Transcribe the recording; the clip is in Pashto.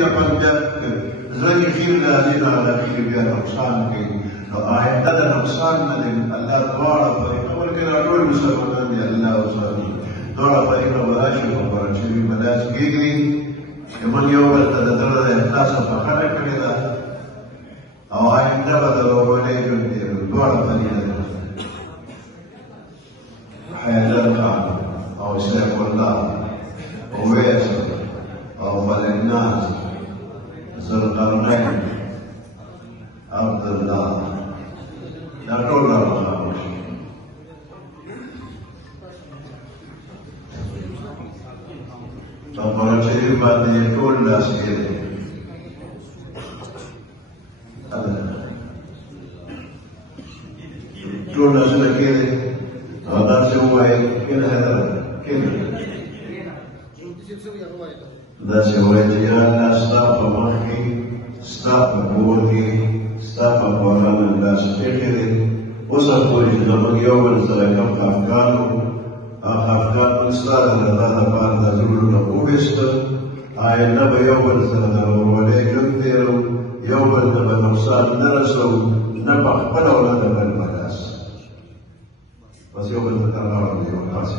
نه پس بیا زړه کې خیر راځي نو هغه خیر بیا نقصان کوي نو آینده د نقصان نه دی الله دواړه فریقه بلکې دا ټول مسلمانان دي الله وساتي دواړه فریقه به راشي په قرآن شریف به داسې کېږي چې موږ یو بل ته د زړه د اخلاصه بخښنه کړې ده او آینده به د ورورولۍ ژوند تېروي دواړه فریقه دي حیدر خان او سیف الله اویس او ملک ناز ذوالقرنین عبدالله دا ټول راخاموش په قرآن شریف باندې ټول لاس کېدی ټول لاسونه کېدی او داسې ووایي کېنه حیدر کېنه داسې وایي چې یا الله ستا په مخ کې ستا په کور کې ستا په قرآن لاس ایښی دی اوس هم پورې چې زموږ یو بل سره کوم خفګان وو هغه خفګان موږ ستا د رضا لپاره دا زړونه وویستل آینده به یو بل سره د ورورولۍ ژوند تېروو یو بل ته به نقصان نه رسوو نه په خپله او نه د بل په لاس بس یو بل ته راوړو یو خاص